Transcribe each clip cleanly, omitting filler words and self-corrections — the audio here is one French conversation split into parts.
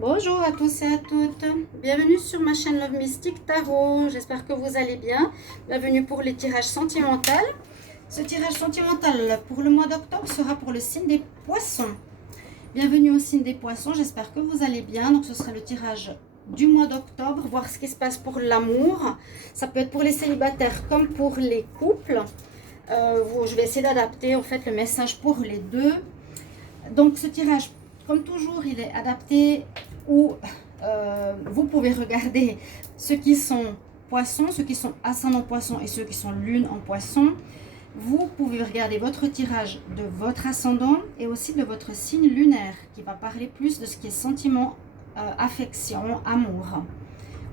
Bonjour à tous et à toutes, bienvenue sur ma chaîne Love Mystic Tarot, j'espère que vous allez bien. Bienvenue pour les tirages sentimentaux. Ce tirage sentimental pour le mois d'octobre sera pour le signe des poissons. Bienvenue au signe des poissons, j'espère que vous allez bien. Donc ce sera le tirage du mois d'octobre, voir ce qui se passe pour l'amour. Ça peut être pour les célibataires comme pour les couples. Je vais essayer d'adapter en fait le message pour les deux. Donc ce tirage, comme toujours, il est adapté où vous pouvez regarder ceux qui sont poissons, ceux qui sont ascendant poisson et ceux qui sont lune en poisson. Vous pouvez regarder votre tirage de votre ascendant et aussi de votre signe lunaire qui va parler plus de ce qui est sentiment, affection, amour.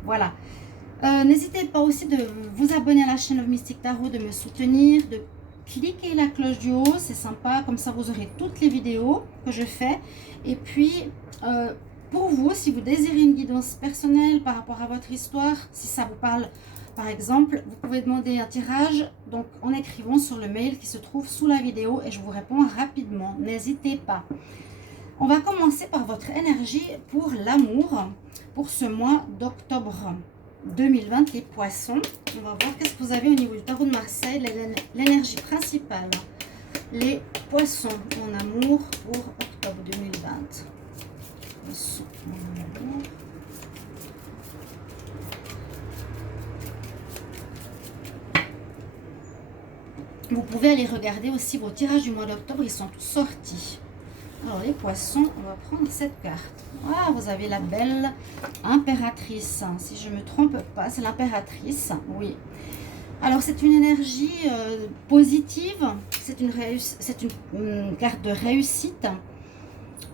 Voilà. N'hésitez pas aussi de vous abonner à la chaîne Love Mystic Tarot, de me soutenir, de cliquez la cloche du haut, c'est sympa, comme ça vous aurez toutes les vidéos que je fais. Et puis, pour vous, si vous désirez une guidance personnelle par rapport à votre histoire, si ça vous parle, par exemple, vous pouvez demander un tirage donc en écrivant sur le mail qui se trouve sous la vidéo et je vous réponds rapidement, n'hésitez pas. On va commencer par votre énergie pour l'amour, pour ce mois d'octobre 2020, les poissons. On va voir qu'est-ce que vous avez au niveau du tarot de Marseille, l'énergie principale. Les poissons en amour pour octobre 2020. Poissons en amour. Vous pouvez aller regarder aussi vos tirages du mois d'octobre, ils sont tous sortis. Alors les poissons, on va prendre cette carte. Ah, vous avez la belle impératrice. Si je ne me trompe pas, c'est l'impératrice. Oui. Alors c'est une énergie positive. C'est une carte de réussite.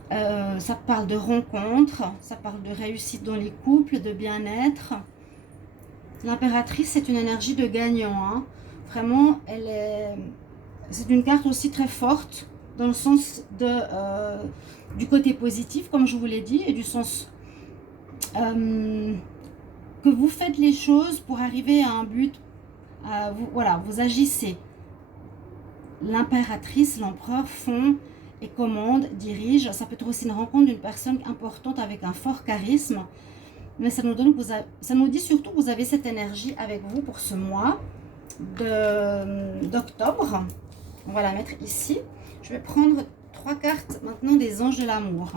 Ça parle de rencontre. Ça parle de réussite dans les couples, de bien-être. L'impératrice, c'est une énergie de gagnant. Hein. Vraiment, c'est une carte aussi très forte dans le sens du côté positif, comme je vous l'ai dit, et du sens que vous faites les choses pour arriver à un but. Voilà, vous agissez. L'impératrice, l'empereur font et commande, dirige. Ça peut être aussi une rencontre d'une personne importante avec un fort charisme. Mais ça nous dit surtout que vous avez cette énergie avec vous pour ce mois d'octobre. On va la mettre ici. Je vais prendre 3 cartes maintenant des anges de l'amour.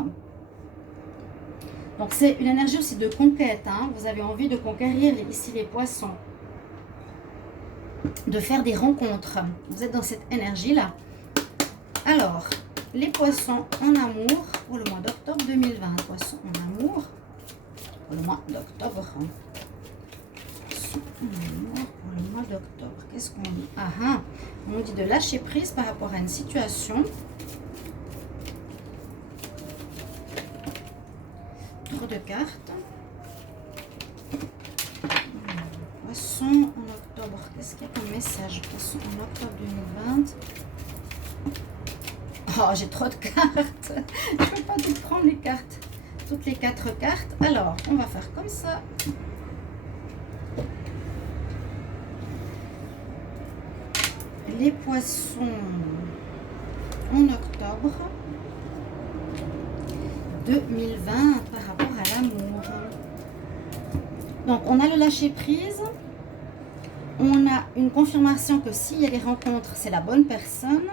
Donc c'est une énergie aussi de conquête. Hein. Vous avez envie de conquérir ici les poissons. De faire des rencontres. Vous êtes dans cette énergie-là. Alors, les poissons en amour pour le mois d'octobre 2020. Poissons en amour pour le mois d'octobre. Poissons en amour pour le mois d'octobre. Qu'est-ce qu'on dit? On nous dit de lâcher prise par rapport à une situation. Trop de cartes. Poisson en octobre. Qu'est-ce qu'il y a comme message? Poisson en octobre 2020. Oh, j'ai trop de cartes. Je ne peux pas toutes prendre les cartes. Toutes les 4 cartes. Alors, on va faire comme ça. Les poissons en octobre 2020 par rapport à l'amour. Donc, on a le lâcher prise. On a une confirmation que s'il y a des rencontres, c'est la bonne personne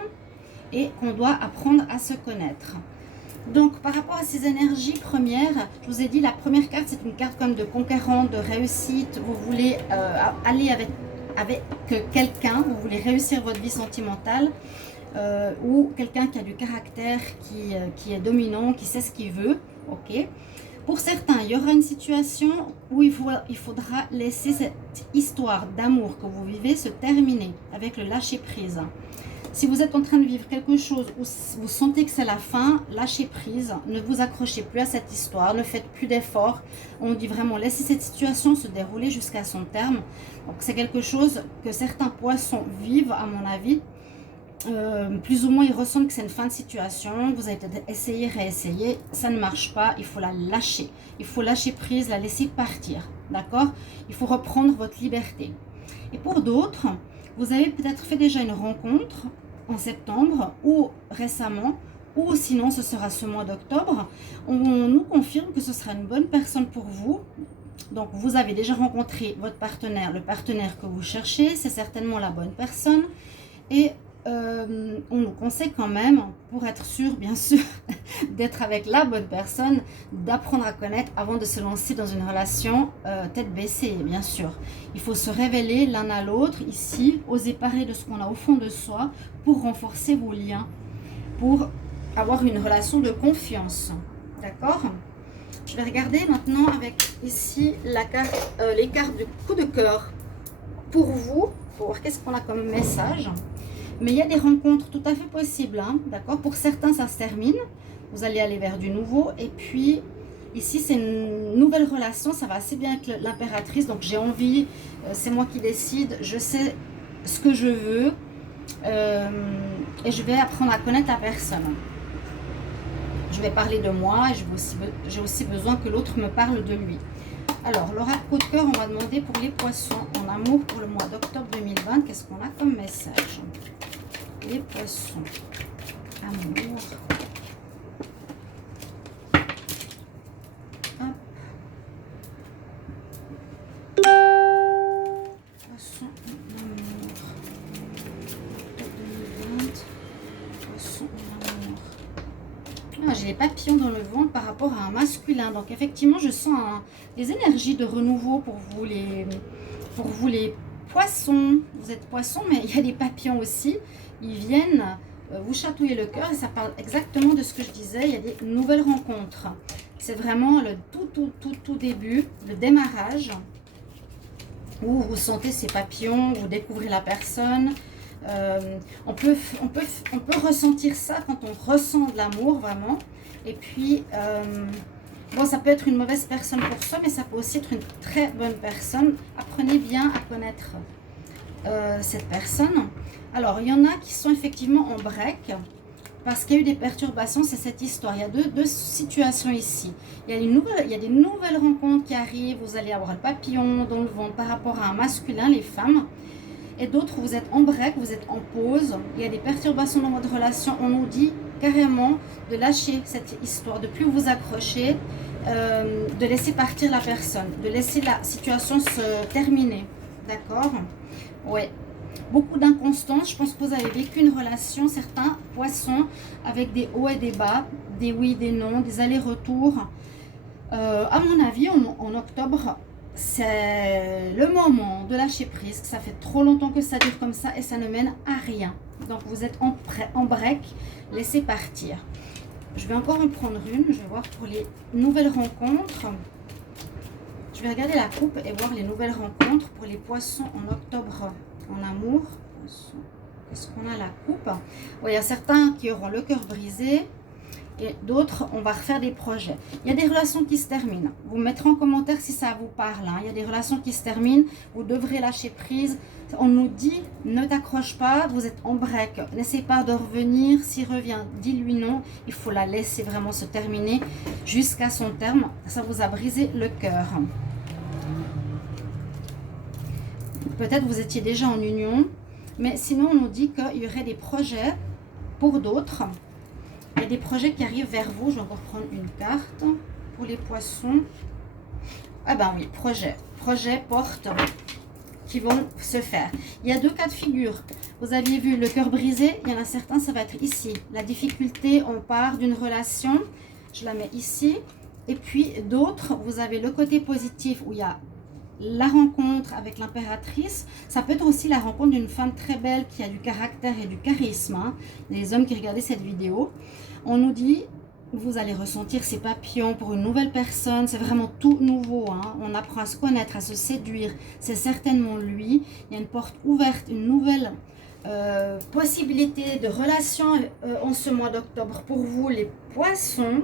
et qu'on doit apprendre à se connaître. Donc, par rapport à ces énergies premières, je vous ai dit, la première carte, c'est une carte comme de conquérant, de réussite. Vous voulez aller avec quelqu'un, vous voulez réussir votre vie sentimentale ou quelqu'un qui a du caractère, qui est dominant, qui sait ce qu'il veut. Ok. Pour certains, il y aura une situation où il faudra laisser cette histoire d'amour que vous vivez se terminer avec le lâcher prise. Si vous êtes en train de vivre quelque chose où vous sentez que c'est la fin, lâchez prise, ne vous accrochez plus à cette histoire, ne faites plus d'efforts. On dit vraiment, laissez cette situation se dérouler jusqu'à son terme. Donc c'est quelque chose que certains poissons vivent, à mon avis. Plus ou moins, ils ressentent que c'est une fin de situation. Vous avez peut-être essayé, réessayé, ça ne marche pas, il faut la lâcher. Il faut lâcher prise, la laisser partir, d'accord? Il faut reprendre votre liberté. Et pour d'autres, vous avez peut-être fait déjà une rencontre en septembre ou récemment ou sinon ce sera ce mois d'octobre. On nous confirme que ce sera une bonne personne pour vous. Donc vous avez déjà rencontré votre partenaire, le partenaire que vous cherchez, c'est certainement la bonne personne. Et on nous conseille quand même, pour être sûr, bien sûr, d'être avec la bonne personne, d'apprendre à connaître avant de se lancer dans une relation tête baissée, bien sûr. Il faut se révéler l'un à l'autre ici, oser parler de ce qu'on a au fond de soi pour renforcer vos liens, pour avoir une relation de confiance. D'accord ? Je vais regarder maintenant avec ici la carte, les cartes du coup de cœur pour vous, pour voir qu'est-ce qu'on a comme message. Mais il y a des rencontres tout à fait possibles, hein, d'accord? Pour certains, ça se termine. Vous allez aller vers du nouveau. Et puis, ici, c'est une nouvelle relation. Ça va assez bien avec l'impératrice. Donc, j'ai envie, c'est moi qui décide. Je sais ce que je veux. Et je vais apprendre à connaître la personne. Je vais parler de moi et j'ai aussi besoin que l'autre me parle de lui. Alors, l'oracle coup de cœur, on va demander pour les poissons en amour pour le mois d'octobre 2020. Qu'est-ce qu'on a comme message? Les poissons, amour. Hop. Poissons, amour. 2020. Poissons, amour. Ah, j'ai les papillons dans le ventre par rapport à un masculin. Donc effectivement, je sens des énergies de renouveau pour vous les poissons. Vous êtes poissons, mais il y a des papillons aussi. Ils viennent vous chatouiller le cœur et ça parle exactement de ce que je disais. Il y a des nouvelles rencontres. C'est vraiment le tout début, le démarrage où vous sentez ces papillons, vous découvrez la personne. On peut ressentir ça quand on ressent de l'amour vraiment. Et puis, bon, ça peut être une mauvaise personne pour soi, mais ça peut aussi être une très bonne personne. Apprenez bien à connaître cette personne. Alors, il y en a qui sont effectivement en break parce qu'il y a eu des perturbations, c'est cette histoire. Il y a deux situations ici. Il y a des nouvelles rencontres qui arrivent. Vous allez avoir le papillon dans le ventre par rapport à un masculin, les femmes. Et d'autres, vous êtes en break, vous êtes en pause. Il y a des perturbations dans votre relation. On nous dit carrément de lâcher cette histoire, de plus vous accrocher, de laisser partir la personne, de laisser la situation se terminer. D'accord? Ouais. Beaucoup d'inconstance. Je pense que vous avez vécu une relation, certains poissons, avec des hauts et des bas, des oui, des non, des allers-retours. À mon avis, en octobre, c'est le moment de lâcher prise. Ça fait trop longtemps que ça dure comme ça et ça ne mène à rien. Donc vous êtes en break, laissez partir. Je vais encore en prendre une. Je vais voir pour les nouvelles rencontres. Je vais regarder la coupe et voir les nouvelles rencontres pour les poissons en octobre en amour. Est-ce qu'on a la coupe? Oui, il y a certains qui auront le cœur brisé. Et d'autres, on va refaire des projets. Il y a des relations qui se terminent. Vous me mettrez en commentaire si ça vous parle. Hein. Il y a des relations qui se terminent. Vous devrez lâcher prise. On nous dit, ne t'accroche pas, vous êtes en break. N'essaie pas de revenir. S'il revient, dis-lui non. Il faut la laisser vraiment se terminer jusqu'à son terme. Ça vous a brisé le cœur. Peut-être vous étiez déjà en union. Mais sinon, on nous dit qu'il y aurait des projets pour d'autres. Il y a des projets qui arrivent vers vous. Je vais encore prendre une carte pour les poissons. Ah ben oui, projets, portes qui vont se faire. Il y a deux cas de figure. Vous aviez vu le cœur brisé. Il y en a certains, ça va être ici. La difficulté, on part d'une relation. Je la mets ici. Et puis d'autres, vous avez le côté positif où il y a la rencontre avec l'impératrice. Ça peut être aussi la rencontre d'une femme très belle qui a du caractère et du charisme. Hein. Les hommes qui regardaient cette vidéo. On nous dit, vous allez ressentir ces papillons pour une nouvelle personne. C'est vraiment tout nouveau. Hein. On apprend à se connaître, à se séduire. C'est certainement lui. Il y a une porte ouverte, une nouvelle possibilité de relation en ce mois d'octobre pour vous, les poissons.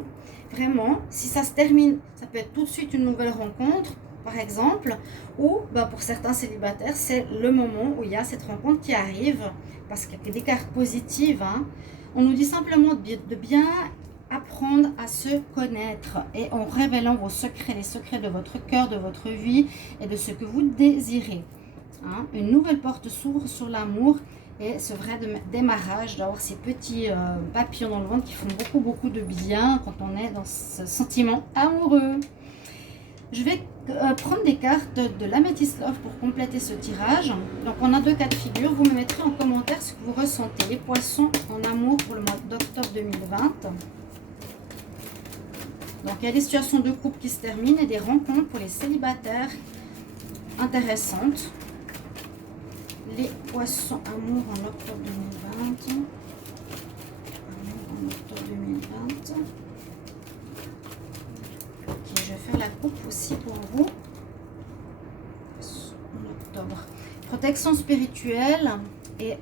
Vraiment, si ça se termine, ça peut être tout de suite une nouvelle rencontre, par exemple. Ou ben, pour certains célibataires, c'est le moment où il y a cette rencontre qui arrive. Parce qu'il y a des cartes positives. Hein. On nous dit simplement de bien apprendre à se connaître et en révélant vos secrets, les secrets de votre cœur, de votre vie et de ce que vous désirez. Hein. Une nouvelle porte s'ouvre sur l'amour Et ce vrai démarrage, d'avoir ces petits papillons dans le ventre qui font beaucoup de bien quand on est dans ce sentiment amoureux. Je vais prendre des cartes de l'Amethyst Love pour compléter ce tirage. Donc on a 2 cas de figure. Vous me mettrez en commentaire ce que vous ressentez. Les poissons en amour pour le mois d'octobre 2020. Donc il y a des situations de couple qui se terminent et des rencontres pour les célibataires intéressantes. Les poissons amour en octobre 2020. Amour en octobre 2020. Ok, je vais faire la coupe aussi pour vous. En octobre. Protection spirituelle et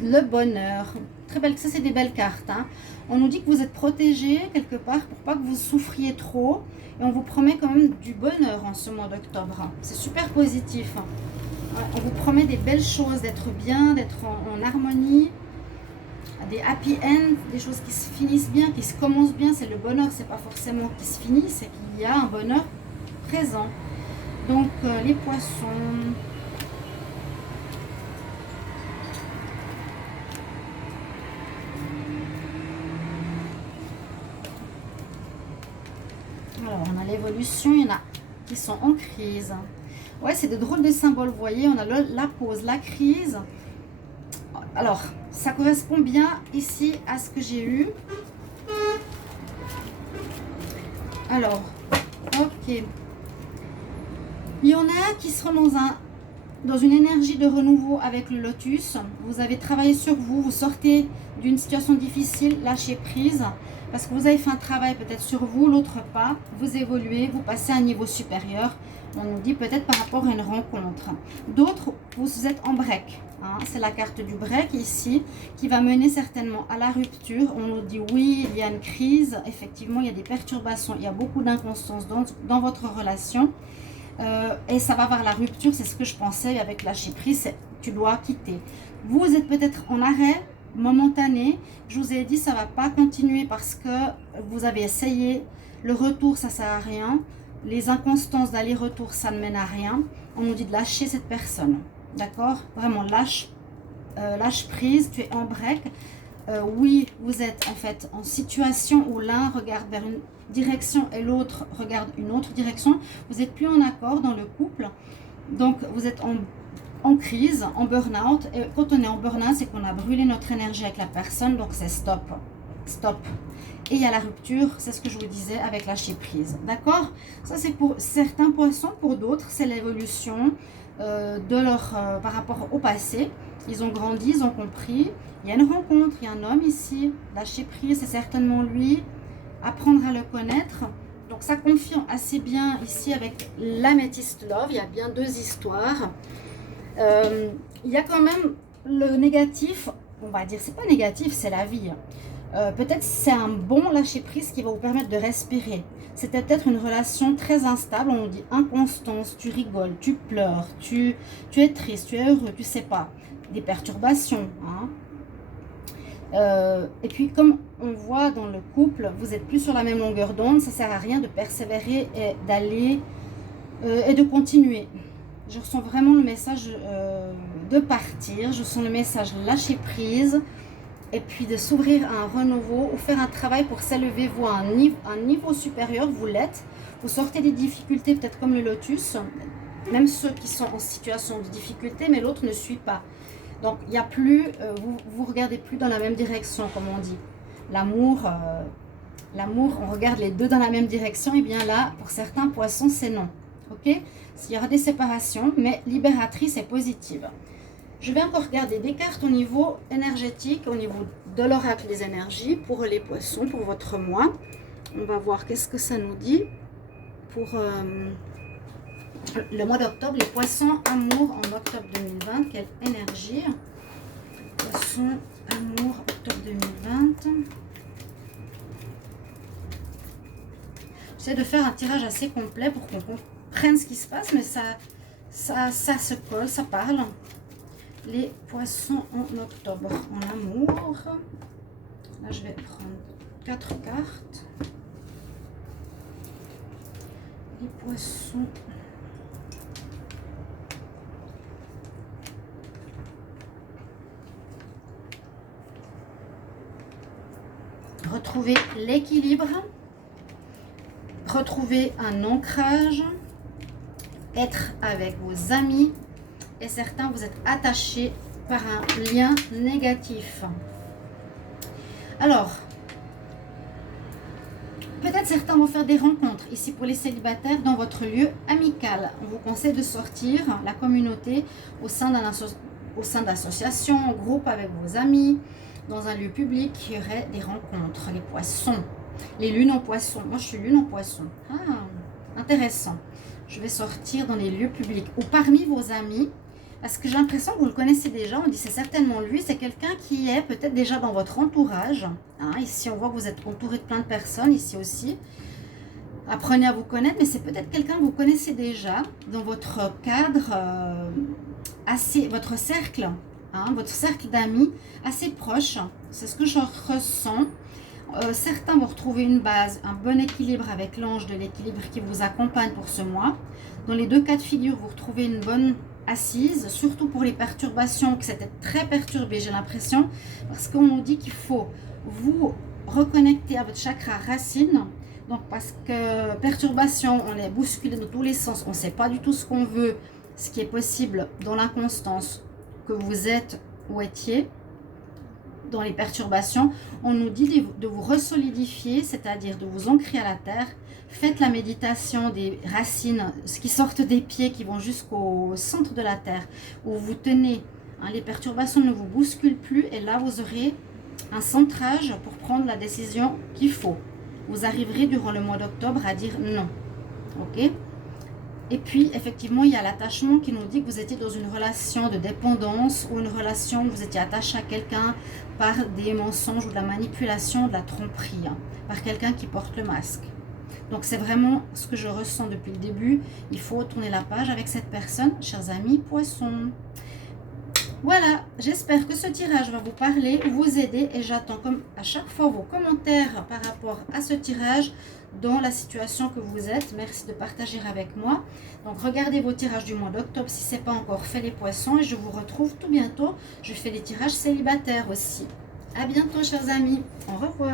le bonheur. Très belle, ça c'est des belles cartes. Hein. On nous dit que vous êtes protégé quelque part pour pas que vous souffriez trop. Et on vous promet quand même du bonheur en ce mois d'octobre. C'est super positif. Ouais, on vous promet des belles choses, d'être bien, d'être en harmonie. Des happy ends, des choses qui se finissent bien, qui se commencent bien. C'est le bonheur, c'est pas forcément qui se finit, c'est qu'il y a un bonheur présent. Donc les poissons. Alors on a l'évolution, il y en a qui sont en crise. Ouais, c'est de drôles de symboles, vous voyez, on a la pause, la crise. Alors, ça correspond bien ici à ce que j'ai eu. Alors, ok. Il y en a qui seront dans une énergie de renouveau avec le lotus. Vous avez travaillé sur vous, vous sortez d'une situation difficile, lâchez prise. Parce que vous avez fait un travail peut-être sur vous, l'autre pas. Vous évoluez, vous passez à un niveau supérieur. On nous dit peut-être par rapport à une rencontre. D'autres, vous êtes en break. Hein. C'est la carte du break ici qui va mener certainement à la rupture. On nous dit oui, il y a une crise. Effectivement, il y a des perturbations. Il y a beaucoup d'inconstance dans votre relation. Et ça va vers la rupture. C'est ce que je pensais avec lâcher prise. Tu dois quitter. Vous êtes peut-être en arrêt momentané. Je vous ai dit ça va pas continuer parce que vous avez essayé. Le retour, ça sert à rien. Les inconstances d'aller-retour, ça ne mène à rien. On nous dit de lâcher cette personne. D'accord? Vraiment, lâche prise. Tu es en break. Oui, vous êtes en fait en situation où l'un regarde vers une direction et l'autre regarde une autre direction. Vous n'êtes plus en accord dans le couple. Donc, vous êtes en crise, en burn-out. Et quand on est en burn-out, c'est qu'on a brûlé notre énergie avec la personne. Donc, c'est stop. Stop. Et il y a la rupture, c'est ce que je vous disais avec lâcher prise. D'accord? Ça, c'est pour certains poissons. Pour d'autres, c'est l'évolution par rapport au passé. Ils ont grandi, ils ont compris. Il y a une rencontre, il y a un homme ici. Lâcher prise, c'est certainement lui. Apprendre à le connaître. Donc, ça confirme assez bien ici avec l'Amethyst Love. Il y a bien 2 histoires. Il y a quand même le négatif. On va dire, c'est pas négatif, c'est la vie. Peut-être c'est un bon lâcher-prise qui va vous permettre de respirer. C'était peut-être une relation très instable, on nous dit inconstance, tu rigoles, tu pleures, tu es triste, tu es heureux, tu sais pas. Des perturbations. Hein. Et puis comme on voit dans le couple, vous n'êtes plus sur la même longueur d'onde, ça ne sert à rien de persévérer et d'aller et de continuer. Je ressens vraiment le message de partir, je sens le message lâcher prise. Et puis de s'ouvrir à un renouveau ou faire un travail pour s'élever vous à un niveau supérieur, vous l'êtes. Vous sortez des difficultés, peut-être comme le lotus, même ceux qui sont en situation de difficulté, mais l'autre ne suit pas. Donc il n'y a plus, vous regardez plus dans la même direction, comme on dit. L'amour, on regarde les deux dans la même direction, et bien là, pour certains poissons, c'est non. Ok? Il y aura des séparations, mais libératrice et positive. Je vais encore regarder des cartes au niveau énergétique, au niveau de l'oracle des énergies, pour les poissons, pour votre mois. On va voir qu'est-ce que ça nous dit pour le mois d'octobre. Les poissons, amour en octobre 2020, quelle énergie? Poissons, amour, octobre 2020. J'essaie de faire un tirage assez complet pour qu'on comprenne ce qui se passe, mais ça se colle, ça parle. Les poissons en octobre, en amour. Là, je vais prendre 4 cartes. Les poissons. retrouver l'équilibre, retrouver un ancrage, être avec vos amis et certains vous êtes attachés par un lien négatif. Alors, peut-être certains vont faire des rencontres ici pour les célibataires dans votre lieu amical. On vous conseille de sortir la communauté au sein d'associations, en groupe avec vos amis, dans un lieu public. Il y aurait des rencontres. Les poissons, les lunes en poisson. Moi, je suis lune en poisson. Ah, intéressant. Je vais sortir dans les lieux publics ou parmi vos amis. Parce que j'ai l'impression que vous le connaissez déjà. On dit c'est certainement lui. C'est quelqu'un qui est peut-être déjà dans votre entourage. Hein, ici, on voit que vous êtes entouré de plein de personnes. Ici aussi. Apprenez à vous connaître. Mais c'est peut-être quelqu'un que vous connaissez déjà dans votre cadre, votre cercle. Hein, votre cercle d'amis assez proche. C'est ce que je ressens. Certains vont retrouver une base, un bon équilibre avec l'ange de l'équilibre qui vous accompagne pour ce mois. Dans les deux cas de figure, vous retrouvez une bonne assise, surtout pour les perturbations, que c'était très perturbé, j'ai l'impression, parce qu'on nous dit qu'il faut vous reconnecter à votre chakra racine. Donc parce que perturbation, on est bousculé dans tous les sens, on ne sait pas du tout ce qu'on veut, ce qui est possible dans l'inconstance que vous êtes ou étiez. Dans les perturbations, on nous dit de vous resolidifier, c'est-à-dire de vous ancrer à la terre. Faites la méditation des racines, ce qui sortent des pieds, qui vont jusqu'au centre de la terre, où vous tenez. Hein, les perturbations ne vous bousculent plus et là, vous aurez un centrage pour prendre la décision qu'il faut. Vous arriverez durant le mois d'octobre à dire non. Ok ? Et puis, effectivement, il y a l'attachement qui nous dit que vous étiez dans une relation de dépendance ou une relation où vous étiez attaché à quelqu'un par des mensonges ou de la manipulation, de la tromperie, hein, par quelqu'un qui porte le masque. Donc, c'est vraiment ce que je ressens depuis le début. Il faut tourner la page avec cette personne, chers amis poissons. Voilà, j'espère que ce tirage va vous parler, vous aider et j'attends comme à chaque fois vos commentaires par rapport à ce tirage dans la situation que vous êtes. Merci de partager avec moi. Donc regardez vos tirages du mois d'octobre si ce n'est pas encore fait les poissons et je vous retrouve tout bientôt. Je fais des tirages célibataires aussi. À bientôt chers amis, au revoir.